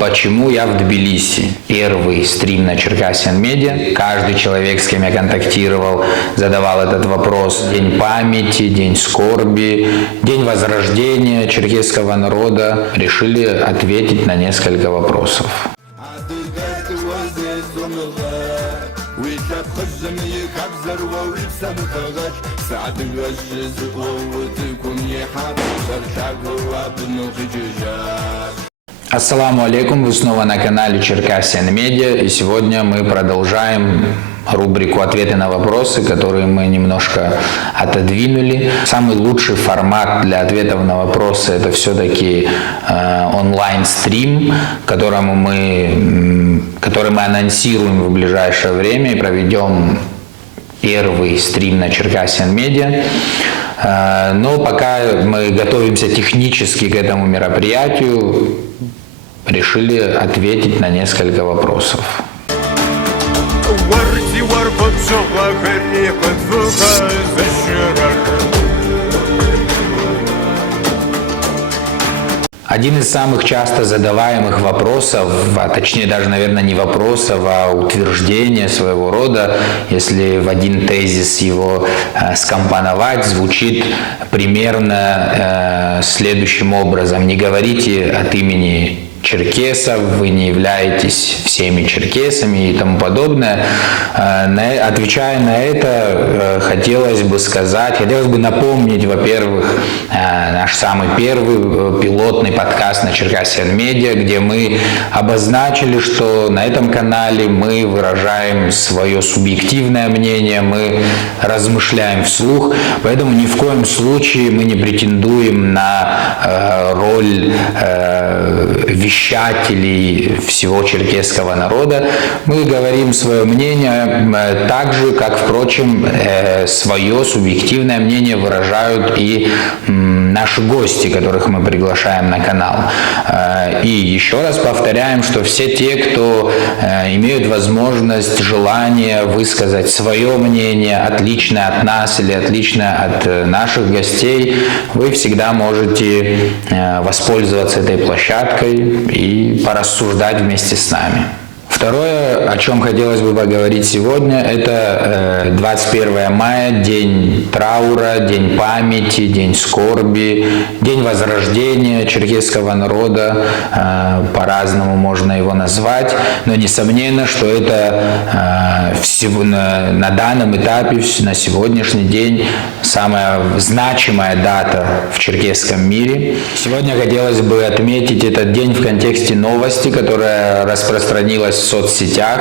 Почему я в Тбилиси? Первый стрим на Черкасиан Медиа. Каждый человек, с кем я контактировал, задавал этот вопрос. День памяти, день скорби, день возрождения черкесского народа. Решили ответить на несколько вопросов. Ассаламу алейкум, вы снова на канале Черкасиан Медиа, и сегодня мы продолжаем рубрику «Ответы на вопросы», которые мы немножко отодвинули. Самый лучший формат для ответов на вопросы – это все-таки онлайн-стрим, который мы анонсируем в ближайшее время и проведем первый стрим на Черкасиан Медиа. Но пока мы готовимся технически к этому мероприятию, решили ответить на несколько вопросов. Один из самых часто задаваемых вопросов, а точнее даже, наверное, не вопросов, а утверждения своего рода, если в один тезис его скомпоновать, звучит примерно следующим образом. Не говорите от имени черкесов, вы не являетесь всеми черкесами и тому подобное. Отвечая на это, хотелось бы напомнить, во-первых, наш самый первый пилотный подкаст на Черкасиан Медиа, где мы обозначили, что на этом канале мы выражаем свое субъективное мнение, мы размышляем вслух, поэтому ни в коем случае мы не претендуем на роль вещателей всего черкесского народа. Мы говорим свое мнение так же, как, впрочем, свое субъективное мнение выражают и наши гости, которых мы приглашаем на канал. И еще раз повторяем, что все те, кто имеют возможность, желание высказать свое мнение, отличное от нас или отличное от наших гостей, вы всегда можете воспользоваться этой площадкой и порассуждать вместе с нами. Второе, о чем хотелось бы поговорить сегодня, это 21 мая, день траура, день памяти, день скорби, день возрождения черкесского народа, по-разному можно его назвать, но несомненно, что это на данном этапе, на сегодняшний день, самая значимая дата в черкесском мире. Сегодня хотелось бы отметить этот день в контексте новости, которая распространилась в соцсетях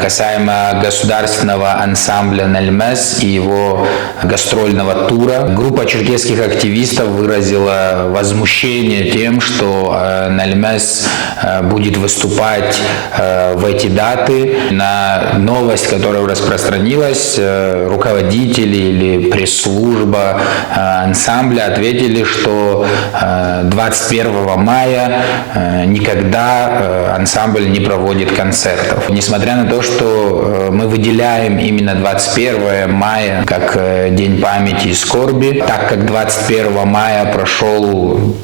касаемо государственного ансамбля «Нальмес» и его гастрольного тура. Группа черкесских активистов выразила возмущение тем, что «Нальмес» будет выступать в эти даты. На новость, которая распространилась, руководители или пресс-служба ансамбля ответили, что 21 мая никогда ансамбль не проводит концертов. Несмотря на то, что мы выделяем именно 21 мая как День памяти и скорби, так как 21 мая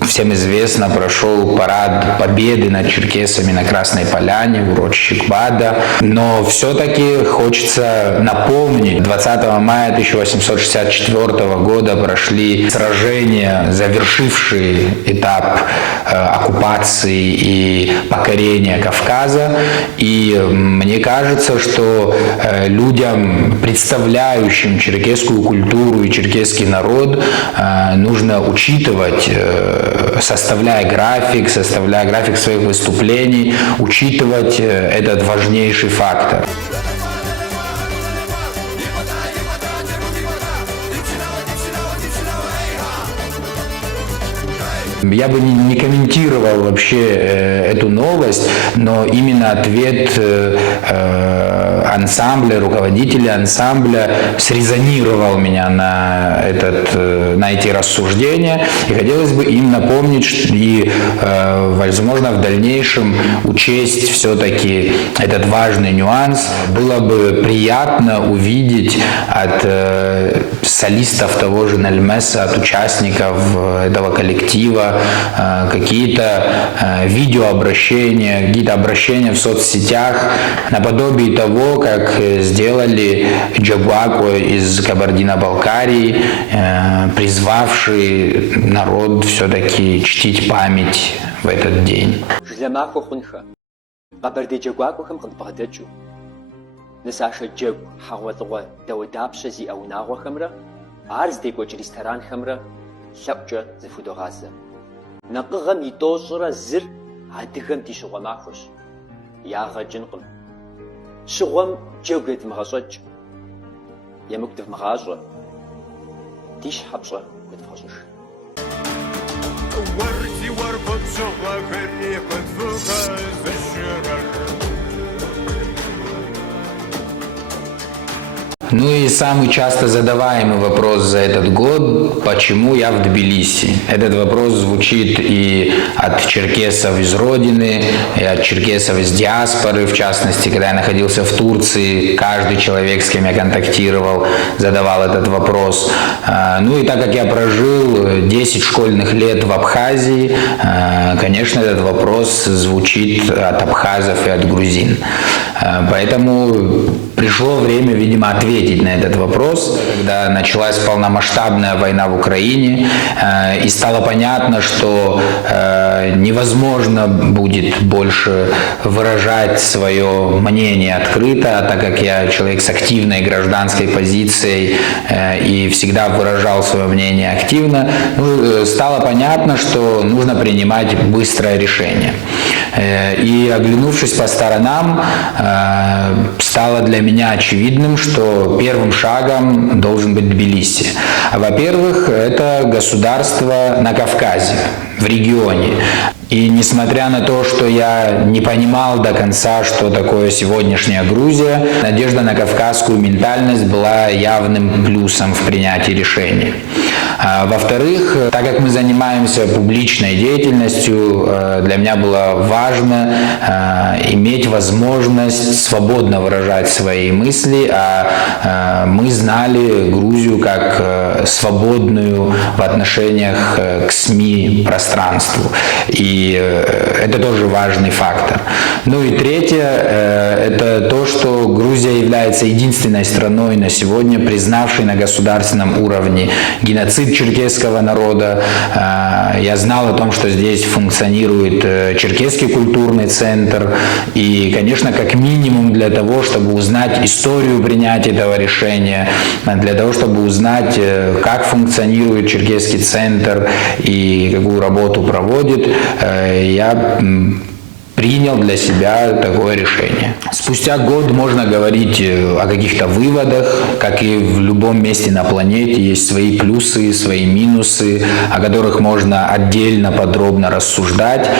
всем известно, прошел парад победы над черкесами на Красной Поляне в урочище Кбада, но все-таки хочется напомнить, 20 мая 1864 года прошли сражения, завершившие этап оккупации и покорения Кавказа. И мне кажется, что людям, представляющим черкесскую культуру и черкесский народ, нужно учитывать, составляя график своих выступлений, учитывать этот важнейший фактор. Я бы не комментировал вообще эту новость, но именно ответ ансамбля, руководителя ансамбля срезонировал меня на эти рассуждения. И хотелось бы им напомнить и, возможно, в дальнейшем учесть все-таки этот важный нюанс. Было бы приятно увидеть от солистов того же Нальмеса, от участников этого коллектива либо какие-то видеообращения, какие-то обращения в соцсетях, наподобие того, как сделали Джагуако из Кабардино-Балкарии, призвавший народ все-таки чтить память в этот день. Нысашэ джэгу хьэгъуэлӏыгъуэ дэуэдапщэ зиӏэ унагъуэхэмрэ ар здекӏуэкӏ ресторанхэмрэ лъэӏукӏэ зэхудогъазэ. Накъыгъэм и тӏощӏрэ зыр адыгэм ди щыгъуэ махуэщ. Ягъэкӏынкъым. Щыгъуэм джэгу едмыгъэщӏэкӏ, емыкӏу дывмыгъащӏэ, ди щхьэ пщӏэ уедвгъэщӏыж. Ну и самый часто задаваемый вопрос за этот год, почему я в Тбилиси? Этот вопрос звучит и от черкесов из родины, и от черкесов из диаспоры, в частности, когда я находился в Турции, каждый человек, с кем я контактировал, задавал этот вопрос. Ну и так как я прожил 10 школьных лет в Абхазии, конечно, этот вопрос звучит от абхазов и от грузин. Поэтому пришло время, видимо, ответить на этот вопрос, когда началась полномасштабная война в Украине, и стало понятно, что невозможно будет больше выражать свое мнение открыто, так как я человек с активной гражданской позицией и всегда выражал свое мнение активно, стало понятно, что нужно принимать быстрое решение. И оглянувшись по сторонам, стало для меня очевидным, что первым шагом должен быть Тбилиси. Во-первых, это государство на Кавказе, в регионе. И несмотря на то, что я не понимал до конца, что такое сегодняшняя Грузия, надежда на кавказскую ментальность была явным плюсом в принятии решений. Во-вторых, так как мы занимаемся публичной деятельностью, для меня было важно иметь возможность свободно выражать свои мысли, а мы знали Грузию как свободную в отношениях к СМИ пространству. И это тоже важный фактор. Ну и третье, это то, что Грузия является единственной страной на сегодня, признавшей на государственном уровне геноцид черкесского народа. Я знал о том, что здесь функционирует Черкесский культурный центр. И, конечно, как минимум для того, чтобы узнать историю принятия этого решения, для того, чтобы узнать, как функционирует Черкесский центр и какую работу проводит, я принял для себя такое решение. Спустя год можно говорить о каких-то выводах, как и в любом месте на планете есть свои плюсы, свои минусы, о которых можно отдельно подробно рассуждать,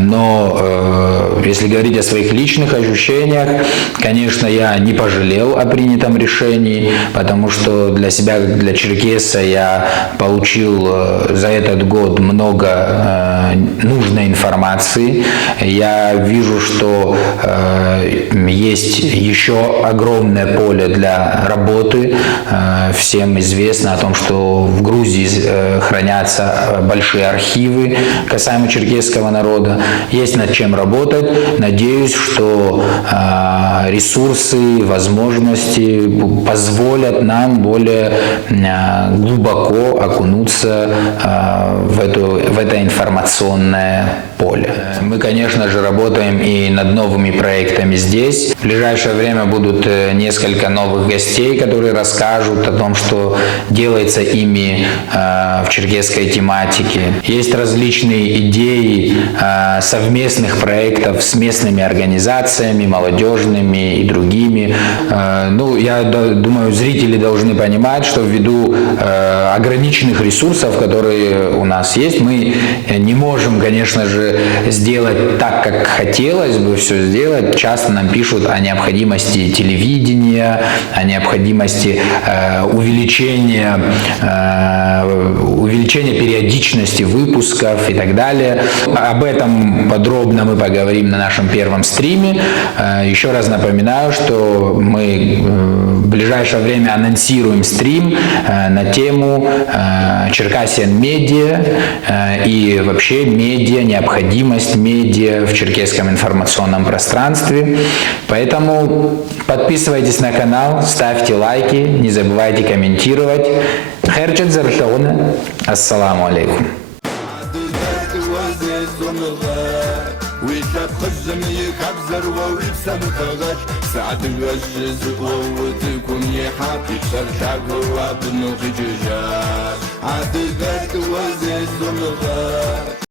но если говорить о своих личных ощущениях, конечно, я не пожалел о принятом решении, потому что для себя, как для черкеса, я получил за этот год много нужной информации. Я вижу, что есть еще огромное поле для работы. Всем известно о том, что в Грузии хранятся большие архивы касаемо черкесского народа. Есть над чем работать. Надеюсь, что ресурсы, возможности позволят нам более глубоко окунуться в это информационное поле. Мы, конечно же, работаем и над новыми проектами здесь. В ближайшее время будут несколько новых гостей, которые расскажут о том, что делается ими в черкесской тематике. Есть различные идеи совместных проектов с местными организациями, молодежными и другими. Ну, я думаю, зрители должны понимать, что ввиду ограниченных ресурсов, которые у нас есть, мы не можем, конечно же, же сделать так, как хотелось бы все сделать, часто нам пишут о необходимости телевидения, о необходимости увеличения периодичности выпусков и так далее. Об этом подробно мы поговорим на нашем первом стриме. Еще раз напоминаю, что мы в ближайшее время анонсируем стрим на тему Черкассиан медиа и вообще медиа, необходимость медиа в черкесском информационном пространстве. Поэтому подписывайтесь на канал, ставьте лайки, не забывайте комментировать. Херчет Заршауна. Ассаламу алейкум. ويشاب خزم يكبزر ويبسم خغش ساعة الوجز وتكون يحاكي شرشاق وابن خججات عاد البيت وزيز